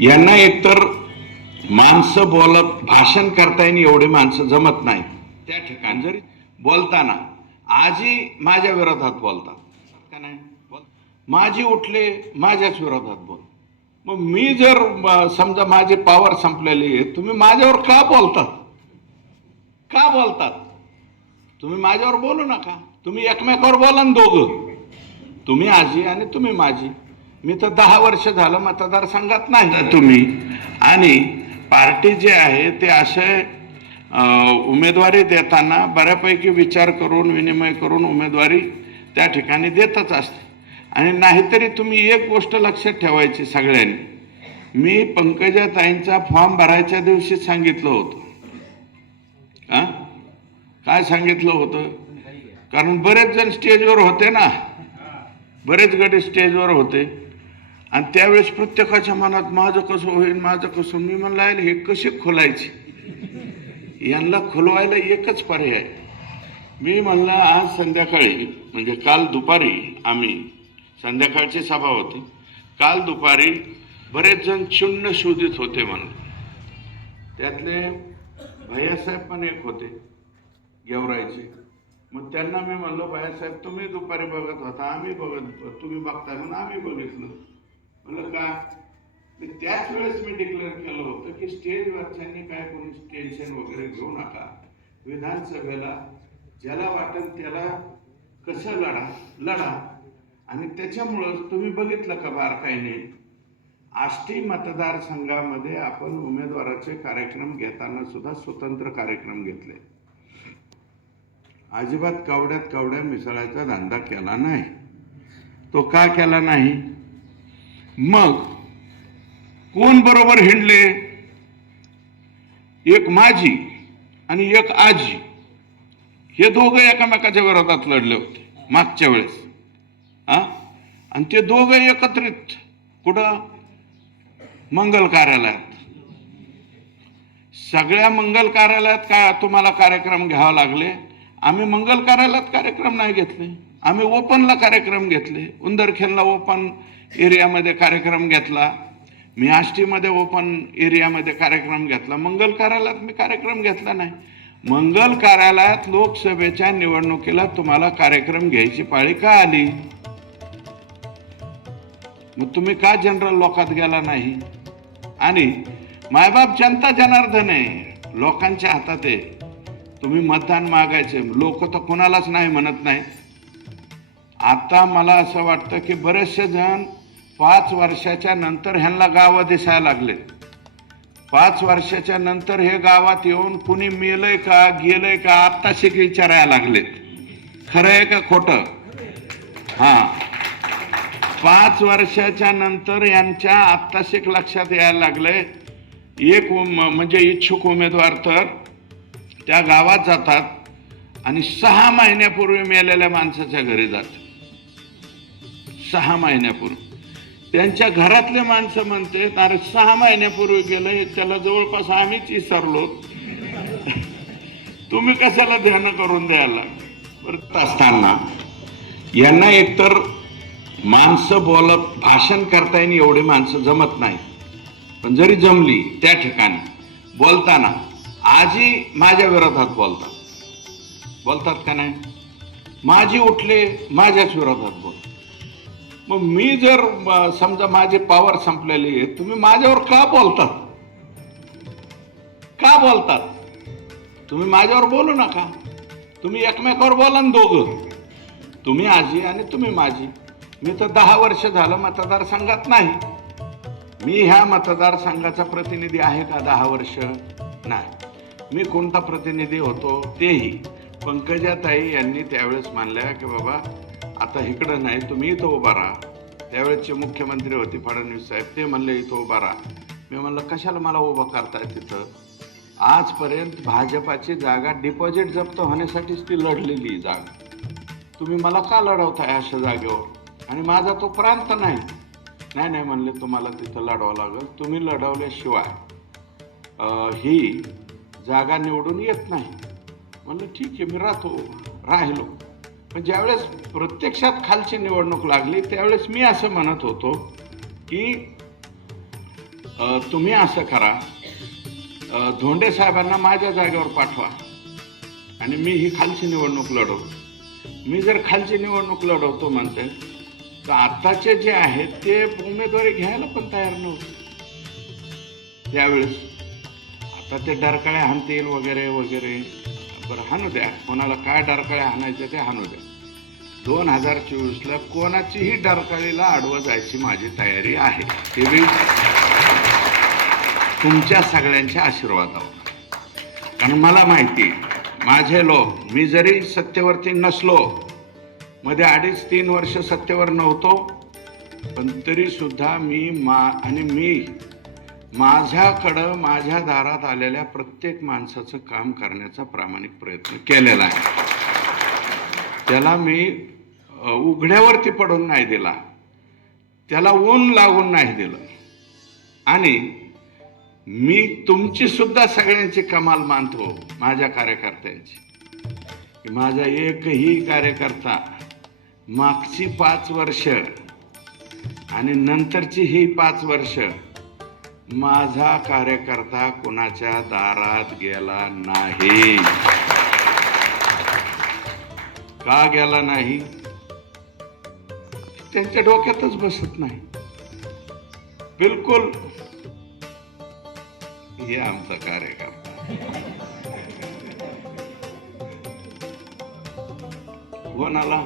यांना एकतर माणसं बोलत भाषण करता येईल एवढे माणसं जमत नाही त्या ठिकाणी जरी बोलताना आजी माझ्या विरोधात बोलतात. का नाही? बोल माझी उठले माझ्याच विरोधात बोल. मग मी जर समजा माझी पॉवर संपलेली आहे तुम्ही माझ्यावर का बोलतात? का बोलतात? तुम्ही माझ्यावर बोलू नका. तुम्ही एकमेकावर बोला ना दोघं. तुम्ही आजी आणि तुम्ही माझी. मी तर दहा वर्ष झालं मतदारसंघात नाही तुम्ही. आणि पार्टी जे आहे ते असे उमेदवारी देताना बऱ्यापैकी विचार करून विनिमय करून उमेदवारी त्या ठिकाणी देतच असते. आणि नाहीतरी तुम्ही एक गोष्ट लक्षात ठेवायची सगळ्यांनी. मी पंकजाताईंचा फॉर्म भरायच्या दिवशी सांगितलं होतं. हां काय सांगितलं होतं? कारण बरेच जण स्टेजवर होते ना. बरेच गट स्टेजवर होते. आणि त्यावेळेस प्रत्येकाच्या मनात माझं कसं होईल माझं कसं मी म्हणला हे कसे खोलायचे? यांना खोलवायला एकच पर्याय मी म्हणलं आज संध्याकाळी म्हणजे काल दुपारी आम्ही संध्याकाळची सभा होती. काल दुपारी बरेच जण शून्य शोधित होते म्हणून त्यातले भैयासाहेब पण एक होते गेवरायचे मग त्यांना मी म्हणलं भैयासाहेब तुम्ही दुपारी बघत होता आम्ही बघत होतो तुम्ही बघता म्हणून आम्ही बघितलं. म्हणलं का मी त्याच वेळेस मी डिक्लेअर केलं होतं की स्टेजवरच्यांनी काय कोणी टेन्शन वगैरे घेऊ नका. विधानसभेला ज्याला वाटेल त्याला कसं लढा लढा. आणि त्याच्यामुळंच तुम्ही बघितलं का बारकाईने आष्टी मतदारसंघामध्ये आपण उमेदवाराचे कार्यक्रम घेताना सुद्धा स्वतंत्र कार्यक्रम घेतले. अजिबात कावड्यात कावड्या मिसळायचा धंदा केला नाही. तो का केला नाही? मग कोण बरोबर हिंडले? एक माझी आणि एक आजी. हे दोघं एकामेकाच्या विरोधात लढले होते मागच्या वेळेस. हा? आणि ते दोघं एकत्रित कुठं मंगल कार्यालयात. सगळ्या मंगल कार्यालयात काय तुम्हाला कार्यक्रम घ्यावा लागले? आम्ही मंगल कार्यालयात कार्यक्रम नाही घेतले. आम्ही ओपनला कार्यक्रम घेतले. उंदरखेलला ओपन एरियामध्ये कार्यक्रम घेतला. मी आष्टीमध्ये ओपन एरियामध्ये कार्यक्रम घेतला. मंगल कार्यालयात मी कार्यक्रम घेतला नाही. मंगल कार्यालयात लोकसभेच्या निवडणुकीला तुम्हाला कार्यक्रम घ्यायची पाळी का आली? मग तुम्ही का जनरल लोकात गेला नाही? आणि मायबाप जनता जनार्दन आहे. लोकांच्या हातात आहे. तुम्ही मतदान मागायचे. लोक तर कोणालाच नाही म्हणत नाही आता मला असं वाटतं की बरेचसे जण पाच वर्षाच्या नंतर ह्यांना गावं दिसायला लागले पाच वर्षाच्या नंतर हे गावात येऊन कुणी मेलंय का गेलंय का आत्ता शिक विचारायला लागलेत. खरं आहे का खोटं? हां. पाच वर्षाच्या नंतर यांच्या आत्ताशिक लक्षात यायला लागले एक उम- म्हणजे इच्छुक उमेदवार तर त्या गावात जातात आणि सहा महिन्यापूर्वी मेलेल्या माणसाच्या घरी जातात. सहा महिन्यापूर्वी. त्यांच्या घरातले माणसं म्हणते अरे सहा महिन्यापूर्वी गेलं त्याला जवळपास आम्हीच विसरलो. तुम्ही कशाला ध्यान करून द्यायला? परत असताना यांना एकतर माणसं बोलत भाषण करता येईल एवढे माणसं जमत नाही. पण जरी जमली त्या ठिकाणी बोलताना आजी माझ्या विरोधात बोलतात. बोलतात का नाही? माझी उठले माझ्याच विरोधात बोलतात. मग मी जर समजा माझी पॉवर संपलेली आहे तुम्ही माझ्यावर का बोलतात? का बोलतात? तुम्ही माझ्यावर बोलू नका. तुम्ही एकमेकावर बोला ना दोघं. तुम्ही आजी आणि तुम्ही माझी. मी तर दहा वर्ष झालं मतदारसंघात नाही. मी ह्या मतदारसंघाचा प्रतिनिधी आहे का दहा वर्ष? नाही. मी कोणता प्रतिनिधी होतो तेही पंकजाताई यांनी त्यावेळेस मानल्या की बाबा आता इकडं नाही तुम्ही इथं उभा राहा. त्यावेळेसचे मुख्यमंत्री होते फडणवीस साहेब ते म्हणले इथं उभा राहा. मी म्हणलं कशाला मला उभं करताय तिथं? आजपर्यंत भाजपाची जागा डिपॉझिट जप्त होण्यासाठीच ती लढलेली जागा. तुम्ही मला का लढवताय अशा जागेवर? आणि माझा तो प्रांत नाही. नाही नाही म्हणले तुम्हाला तिथं लढवावं लागेल. तुम्ही लढवल्याशिवाय ही जागा निवडून येत नाही. म्हणलं ठीक आहे मी राहतो राहिलो. ज्यावेळेस प्रत्यक्षात खालची निवडणूक लागली त्यावेळेस मी असं म्हणत होतो की तुम्ही असं करा. धोंडे साहेबांना माझ्या जागेवर पाठवा. आणि मी ही खालची निवडणूक लढवतो मी जर खालची निवडणूक लढवतो म्हणते तर आत्ताचे जे आहेत ते उमेदवारी घ्यायला पण तयार नव्हते. त्यावेळेस आता ते डरकाळे हाणतील वगैरे वगैरे. बरं हाणू द्या. कोणाला काय डरकाळे आणायच्या ते हाणू द्या. दोन हजार चोवीसला कोणाचीही डरकाळीला आडवं जायची माझी तयारी आहे. ते बी तुमच्या सगळ्यांच्या आशीर्वादावर. कारण मला माहिती माझे लोक मी जरी सत्तेवरती नसलो मध्ये अडीच तीन वर्ष सत्तेवर नव्हतो पण तरीसुद्धा मी मा आणि मी माझ्याकडं माझ्या दारात आलेल्या प्रत्येक माणसाचं काम करण्याचा प्रामाणिक प्रयत्न केलेला आहे. त्याला मी उघड्यावरती पडून नाही दिला. त्याला ऊन लागून नाही दिलं. आणि मी तुमची सुद्धा सगळ्यांची कमाल मानतो माझ्या कार्यकर्त्यांची. माझा एकही कार्यकर्ता मागची पाच वर्ष आणि नंतरची ही पाच वर्ष माझा कार्यकर्ता कोणाच्या दारात गेला नाही? का गेला नाही? त्यांच्या डोक्यातच बसत नाही. बिलकुल. हे आमचा कार्यकर्ता. कोणाला?